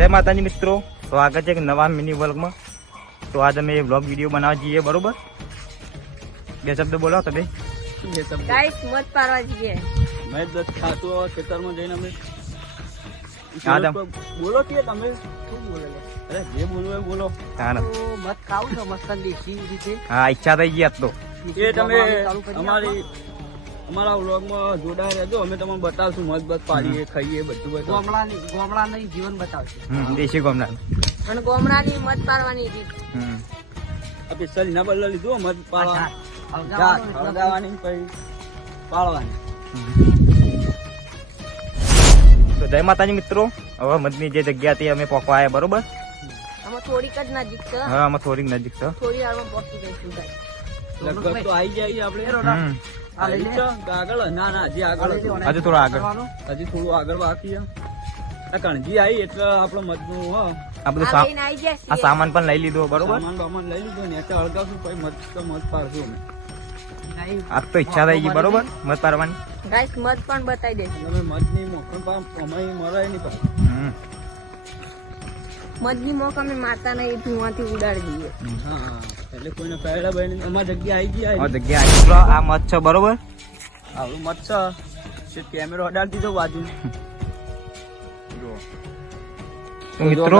જય માતાજી મિત્રો, સ્વાગત છે એક નવા મિની વ્લોગમાં। તો આજે અમે વ્લોગ વિડીયો બનાવવા જઈએ, બરોબર? બે શબ્દ બોલો તમે। ગાઈસ મત પાડવા જઈએ। મેં દસ ખાતો ખેતરમાં જઈને અમે આદમ બોલો કે તમે શું બોલે? અરે જે બોલવું એ બોલો। હા ને? તો મત ખાવું તો મસ્ત દેશી રીતે હા, ઈચ્છા થઈ ગઈ આજ તો। એ તમે અમારા વ્લોગમાં જોડાઈ રહેજો, અમે તમને બતાવશું મત બત પાડીએ ખાઈએ બધું બતાવશું। ગોમડાની જીવન બતાવશે દેશી ગોમડા। અને ગોમડાની મત પાડવાની રીત આ પિસ્તાલીસ ના બદલા લીધું મત પાડવા હળગાવાની પછી પાડવાની। તો જય માતાજી મિત્રો, હવે મધની જે જગ્યા હતી અમે પોકવા આવ્યા, બરોબર? આમાં થોડીક જ નજીક છે। હા, આમાં થોડીક નજીક છે। થોડી વારમાં પહોંચી જઈશું ગાઈસ। લગભગ તો આવી જાય આપણે। આ લઈ લે। આગળ ના હજી આગળ હજુ થોડું આગળ, હજી થોડું આગળ બાકી છે। કણજી આવી એટલે આપણો મતનું આ બધું આ લઈને આવી ગયા આ છીએ। સામાન પણ લઈ લીધો, બરોબર? સામાન બામાન લઈ લીધો ને એટલે હળગાવશું પછી મત પાડશું અમે। આજ તો ઈચ્છા થઈ ગઈ, બરોબર? મત પાડવાની। ગાઈસ મત પણ બતાવી દેશું। તમે મતની મોકલ અમારી મરાય નહીં પાડે। મતની મોક અમે માતા ને ધુઆથી ઉડાડી દઈએ। હા, એટલે કોઈને પહેલા ભાઈ અમારી જગ્યા આવી ગઈ। આ જગ્યા આવી ગઈ। આ મત છે, બરોબર? આવડું મત છે, કેમેરો અડાડી દીધો બાજુ। તો મિત્રો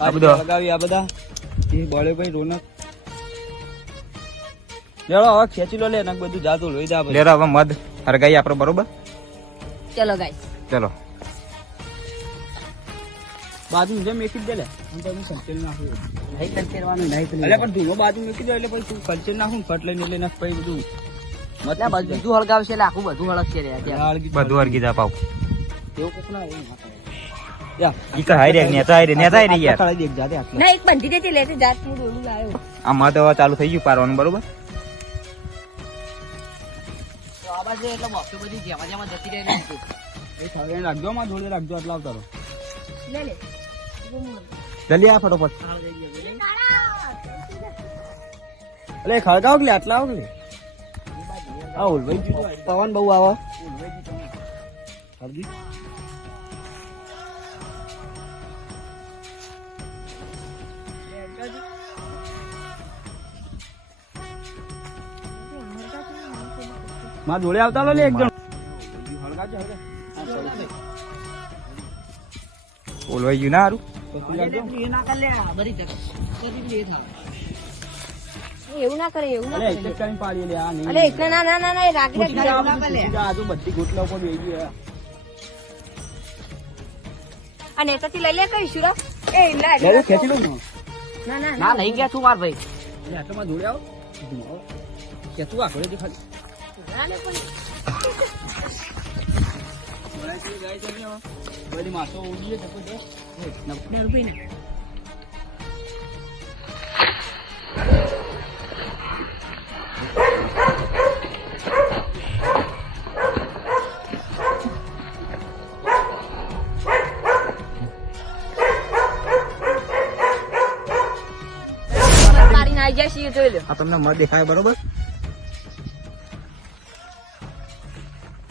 આ બધા લગાવી આ બધા એ બળે ભાઈ રોનક લેડો હવે ખેંચી લો લે ને બધું જાતું લોહી દા ભાઈ। લેરો હવે મધ હરગાઈ આપણે, બરોબર? ચલો ગાઈસ ચલો બાજુ જે મેકી દે લે હું તમને સંચેલ નાખું નહીં કરવાનું નહીં એટલે પણ ધૂનો બાજુ મેકી દો એટલે પછી તું સંચેલ નાખું ફટ લઈને એટલે નાખ પછી બધું મતલબ બધું હળગાવશે એટલે આખું બધું હળગશે રે બધું હરગી જા પાવ। એવું કોક ના એવું ના કરે યા ઈ તો હાઈ રે નેતા હાઈ રે યાર। ખડાઈ દે એક જાતે આટલા ના એક બંધી દેતી લેતી જાત હું ડોલું લાવ્યો। આ મધ હવે ચાલુ થઈ ગયું પારવાનું, બરોબર? તો આ બાજુ એટલે મોકલી બધી જેમાં જતી રહે ને એ ખાઈને રાખજો માં જોડે રાખજો આટલા આવતા રહો લે લે જલ્દી આ ફટોફટ। અલે ખળગાવ કે આટલા આવ કે આ ઓલવાઈ ગયું પવન બહુ આવે હરજી માં જોડે આવતા લો લે એક જણ હળગાવજો ઓલવાઈ ગયું ના હારું? એ ના કર લે બરી જગ એવું ના કરે એવું ના અલે કરે એક કરીને પાડી લે આ નહીં અલે એક ના ના ના ના એ રાગ રાગ એવું ના કરે આજુ બધી ગોટલા ઉપર બેસી ગયા અને એકાથી લઈ લે કઈ શુરા એ લા લે ખેંચી લો ને ના ના ના લઈ ગયા તું માર ભાઈ એટલે આટલામાં જોડે આવો કે તું આગળ જે ખાલી ના લે પણ બધી માસો ઉડીએ તો નપને ઉભી ને પાડીને આવી જાય છે જોઈ લો આ તમને મધ દેખાય, બરોબર?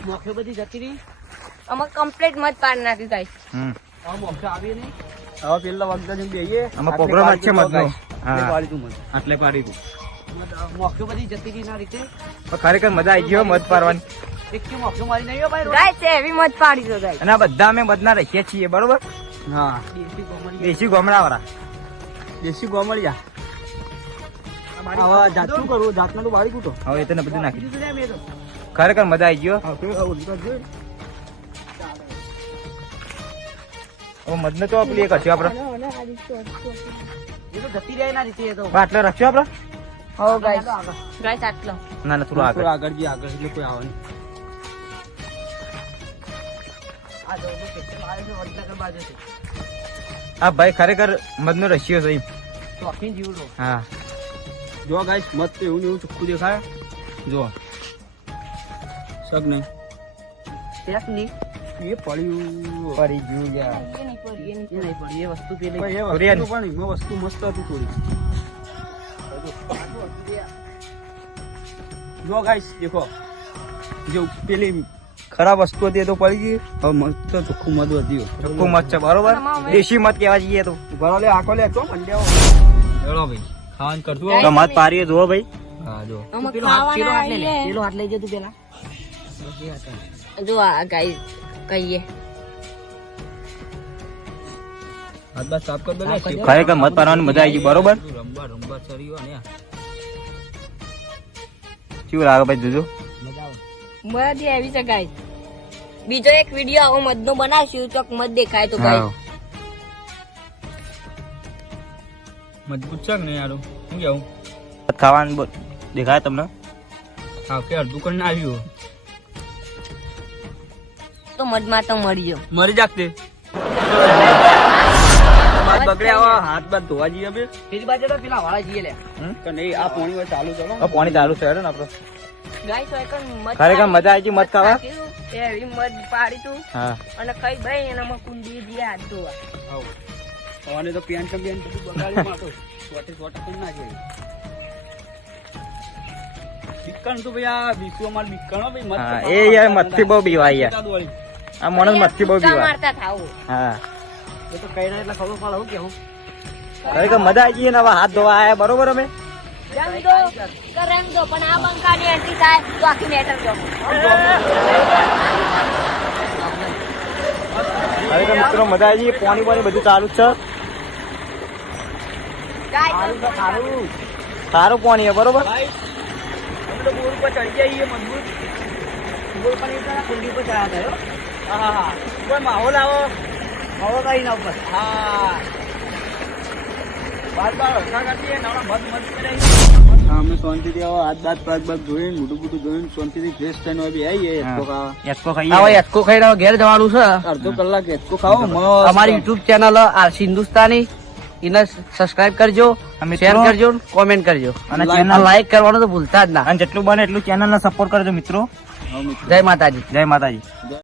મોખે બધી જતી રહી અમે કમ્પ્લીટ મત પાડી નાખી ગાઈસ હવે મોક્ષ આવી નહીં હવે પેલા વખતે જેમ બેહીએ આમાં પ્રોગ્રામ જ છે મધનો। હા, પાડી તું મને આટલે પાડી તું। મોખે બધી જતી રહી ના રીતે પણ ખરેખર મજા આવી ગયો મધ પારવાની। એક કે મોખે મારી નહીં ભાઈ ગાઈસ એવી મત પાડી દો ગાઈસ અને આ બધા અમે મધના રહીએ છીએ, બરોબર? હા દેશી કોમડી દેશી ગોમડા વાળા। દેશી ગોમળિયા હવે જાતનું કરવું જાતના તો બાળી કૂટો હવે એ તને બધું નાખી દીધું। ખરેખર મજા આવી ગયો। હવે મધને તો પેલી એક હશે આપડે એ તો જતી રહી ના રીતે એ તો આટલે રાખશું આપડે? હો ગાઈસ ગાઈસ આટલો ના ના, થોડું આગળ। આગળ જી આગળ એટલે કોઈ આવે નહીં આ જો પેટ્રોલ આવે છે વડનગર બાજુ છે આ ભાઈ ખરેખર મધનો રશિયો છે। શોખીન જીવડો હા, જો ગાઈસ મત તો એવું ને એવું ચોખ્ખું દેખાય જો સગ નહીં પેક ની એ પડ્યું પડી ગયું યાર। એ નહીં પડી એ વસ્તુ પેલી પણ એ કોરિયન. વસ્તુ પણ એમાં વસ્તુ મસ્ત હતી થોડી જો ગાઈસ દેખો જો પેલી ખરાબ વસ્તુ હતી એ તો પડી ગઈ. હવે મસ્ત ચોખ્ખું મધ વધ્યું. ચોખ્ખું મત છે બરોબર, દેશી મત કહેવા જઈએ તો. ભરો લે આખો લે ચો મંડ્યાઓ. ચલો ભાઈ ખાવાનું કરતું તો મત પારીએ જુઓ ભાઈ. હા જો તું પેલો હાથ લઈ લે, પેલો હાથ લઈ જા તું પેલા. જો આ ગાઈસ કહીએ હાથ બાદ સાફ કર દો લે. ખરેખર મત પારવાની મજા આવી ગઈ બરોબર. રંબા રંબા ચર્યો ને કેવું લાગે ભાઈ જોજો. મધ એવી છે ગાઈસ. બીજો એક વિડિયો આવો મધનો બનાવશું તો મધ દેખાય તો ગાઈસ. મજબૂત છે કે નહીં યાર? હું કેવું મધ ખાવાનું દેખાય તમને? હા કે અડધું કરીને આવ્યું તો મધમાં તો મળી ગયો. મરી જાગતે હાથ બગડ્યા હાથ બાદ ધોવા જઈએ બે બીજી બાજુ તો પેલા વાળા જઈએ લે. કે નહીં આ પાણી હવે ચાલુ ચલો આ પાણી ચાલુ છે હેડો ને આપડે. ગાઈસ હોય કન મધ ખરેખર મજા આવી ગઈ મધ ખાવા. એવી મધ પાડી તું હા અને ખાઈ ભાઈ એનામાં કુંડી દી હાથ ધોવા. આવો સવારે તો પેન્ટ બધું બગાડી માતો સોટે સોટે પણ ના જોઈ બિક્કણ તો ભાઈ આ વિશ્વ માર બિક્કણો ભાઈ મત હા એ યાર મતથી બહુ બીવાય યાર. આ મોણસ મતથી બહુ ભૂકા બીવાય. મારતા થાવ. હા એ તો કઈ ના એટલે ખબર પડે હું કેવું. ખરેખર મજા આવી ગઈ ને હવે હાથ ધોવા આયા બરોબર અમે. રંગ દો કે રંગ દો પણ આ બંકાની એન્ટ્રી થાય તો આખી મેટર જો. ખરેખર મિત્રો મજા આવી ગઈ. પાણી પાણી બધું ચાલુ જ છે. ગાઈસ સારું પાણી છે બરોબર. અમે તો બોર ઉપર ચડી જઈએ મજબૂત બોલ પણ એ તારા કુંડી પર ચડાતા હો. હા હા કોઈ માહોલ આવો હવે કઈ ના ઉપર. હા બાર બાર હસા કાઢીએ નાના મત મત કરાઈ અમે શાંતિથી આવો હાથ બાદ પગ પગ ધોઈને મોટું મોટું ધોઈને શાંતિથી ફ્રેશ થઈને હવે આવીએ એસકો ખાવા એસકો ખાઈએ. હવે એસકો ખાઈને ઘેર જવાનું છે. અડધો કલાક એસકો ખાવો અમારી યુટ્યુબ ચેનલ આરસી હિન્દુસ્તાની એને સબસ્ક્રાઇબ કરજો, અને શેર મિત્રો- કરજો, કોમેન્ટ કરજો અને અને channel- લાઈક કરવાનું તો ભૂલતા જ ના. અને જેટલું બને એટલું ચેનલને સપોર્ટ કરજો મિત્રો. જય માતાજી. જય માતાજી.